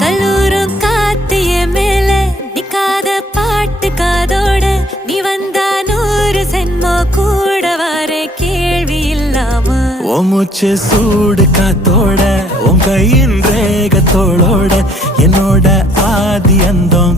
கல்லூரும் காத்திய மேல நிக்காத பாட்டு காதோட நீ வந்தா 100 சென்மோ கூட வர கேள்வி இல்லாம மூச்சு சூடு காத்தோட உன் கையின் ரேகத்தோளோட என்னோட ஆதி அந்தம்